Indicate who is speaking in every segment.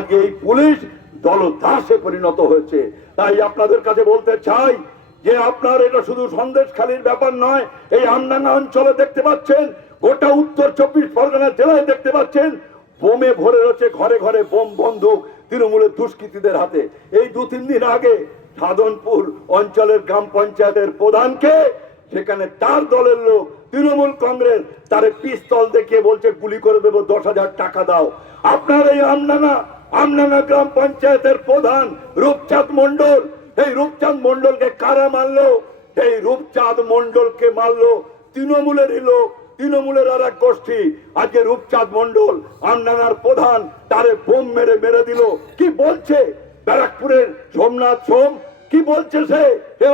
Speaker 1: আজকে এই পুলিশ দলদাসে পরিণত হয়েছে। তাই আপনাদের কাছে বলতে চাই যে আপনার এটা শুধু সন্দেশখালীর ব্যাপার নয়, এই আমডাঙ্গা অঞ্চলে দেখতে পাচ্ছেন, গোটা উত্তর চব্বিশ পরগনা জেলায় দেখতে পাচ্ছেন, বোমে ভরে রয়েছে ঘরে ঘরে বোম বন্দুক তৃণমূলের দুষ্কৃতীদের হাতে। এই দু, তিন দিন আগে সাধনপুর অঞ্চলের গ্রাম পঞ্চায়েতের প্রধানকে, সেখানে তার দলের লোক, তৃণমূল কংগ্রেস, তার পিস্তল দেখিয়ে বলছে, গুলি করে দেবো, দশ হাজার টাকা দাও। আপনার এই আমনানা আমনানা গ্রাম পঞ্চায়েতের প্রধান রূপচাঁদ মন্ডল এই রূপচাঁদ মন্ডলকে কারা মারলো? এই রূপচাঁদ মন্ডলকে মারলো তৃণমূলেরই লোক, তৃণমূলের আর এক গোষ্ঠী। আজকে রূপচাঁদ মন্ডল আমডাঙ্গার প্রধান, তারে বোম মেরে মেরে দিল। কি বলছে? ব্যারাকপুরের সোমনাথ সোম, কি বলছে সে?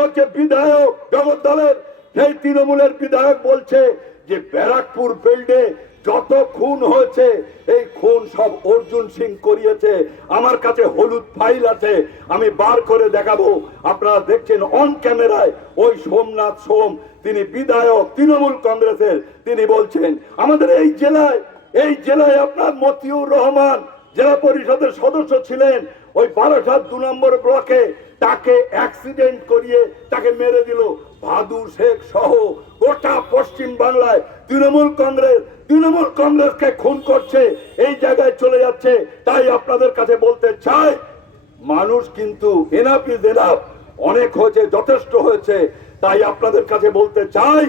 Speaker 1: হচ্ছে বিধায়ক জগদ্দলের। সেই তৃণমূলের বিধায়ক বলছে যে ব্যারাকপুর বেল্ডে যত খুন হয়েছে, এই খুন সব অর্জুন সিং করিয়েছে। আমার কাছে হলুদ ফাইল আছে, আমি বার করে দেখাবো। আপনারা দেখছেন অন ক্যামেরায় ওই সোমনাথ সোম, তিনি বিধায়ক তৃণমূল কংগ্রেসের। তিনি বলছেন, আমাদের এই জেলায় এই জেলায় আপনার মতিউর রহমান জেলা পরিষদের সদস্য ছিলেন। ওই বারাসাত দু নম্বর ব্লকে তাকে অ্যাক্সিডেন্ট করিয়ে তাকে মেরে দিল ভাদু শেখ সহ গোটা পশ্চিম বাংলায়। তৃণমূল কংগ্রেস, তৃণমূল কংগ্রেসকে খুন করছে, এই জায়গায় চলে যাচ্ছে। তাই আপনাদের কাছে বলতে চাই, মানুষ কিন্তু এনাফ ইজ এনাফ অনেক হয়েছে, যথেষ্ট হয়েছে। তাই আপনাদের কাছে বলতে চাই,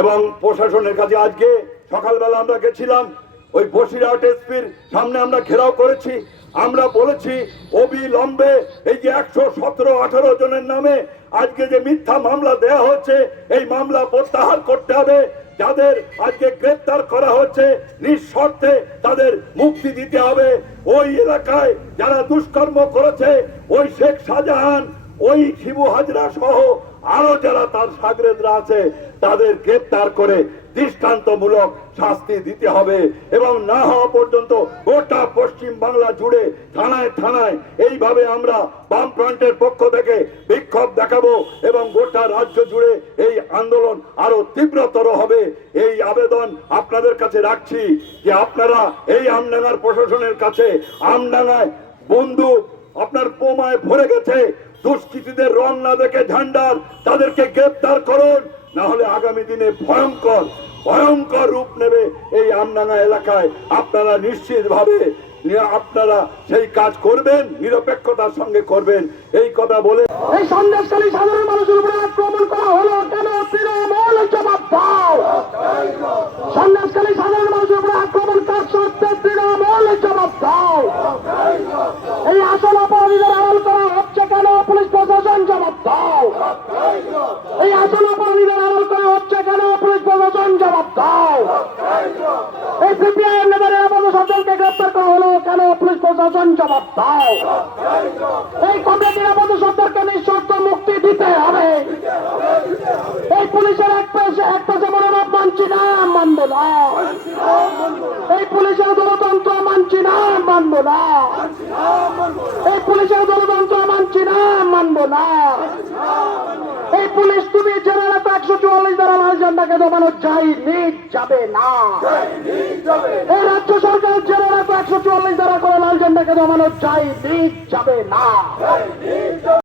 Speaker 1: এবং প্রশাসনের কাছে আজকে সকালবেলা আমরা গেছিলাম, ওই বসিরহাট এসপির সামনে আমরা ঘেরাও করেছি। আমরা বলেছি অবিলম্বে এই যে একশো সতেরো, আঠারো জনের নামে আজকে যে মিথ্যা মামলা দেয়া হচ্ছে, এই মামলা প্রত্যাহার করতে হবে। যাদের আজকে গ্রেপ্তার করা হচ্ছে, নিঃশর্তে তাদের মুক্তি দিতে হবে। ওই এলাকায় যারা দুষ্কর্ম করেছে, ওই শেখ শাহজাহান ওই শিবু হাজরা সহ আরও যারা তার সাগরেদরা আছে, তাদের গ্রেপ্তার করে দৃষ্টান্তমূলক শাস্তি দিতে হবে এবং না হওয়া পর্যন্ত গোটা পশ্চিম বাংলা জুড়ে থানায় থানায় এইভাবে আমরা বামফ্রন্টের পক্ষ থেকে বিক্ষোভ দেখাবো এবং গোটা রাজ্য জুড়ে এই আন্দোলন আরও তীব্রতর হবে। এই আবেদন আপনাদের কাছে রাখছি যে আপনারা এই আমডাঙ্গার প্রশাসনের কাছে আমডাঙ্গায় বন্ধু আপনার বোমায় ভরে গেছে দুষ্কৃতীদের রং না দেখে ঝান্ডার তাদেরকে গ্রেপ্তার করুন। না হলে আগামী দিনে ভয়ঙ্কর ভয়ঙ্কর রূপ নেবে এই আমডাঙ্গা এলাকায়। আপনারা নিশ্চিত ভাবে আপনারা সেই কাজ করবেন, নিরপেক্ষতার সঙ্গে করবেন। এই কথা বলে
Speaker 2: এই সন্দেশকারী সাধারণ মানুষের উপরে আক্রমণ করা হলো কেন? তৃণমূল জবাব দাও। সন্দেশকারী সাধারণ মানুষের উপরে আক্রমণ কার সত্ত্বে? তৃণমূল জবাব দাও এই আসল অপরাধীদের আড়াল করা হচ্ছে কেন পুলিশ প্রশাসন জবাব দাও এই আসল অপরাধীদের আড়াল করা হচ্ছে কেন পুলিশ প্রশাসন জবাব দাও এই সিপিআইএম নেতার নিরাপদ সরকারকে গ্রেপ্তার করা হলো, কেন পুলিশ প্রশাসন জবাব দাও? এই কমরেড নিরাপদ সরকারকে নিঃশর্ত মুক্তি দিতে হবে। এই পুলিশের এক পাশে এক পাশে মনোভাব মানছি না, মানব না। এই পুলিশের গণতন্ত্র মানছি না, মানব না। এই পুলিশের গণতন্ত্র মানছি না, মানব না। এই পুলিশ তুমি জেনে একশো চুয়াল্লিশ দ্বারা লাল দমানো যাই নিজ যাবে না। এই রাজ্য সরকার জেনে রাখো একশো চুয়াল্লিশ দ্বারা করে লাল ঝান্ডাকে দমানো যাই নিজ যাবে না।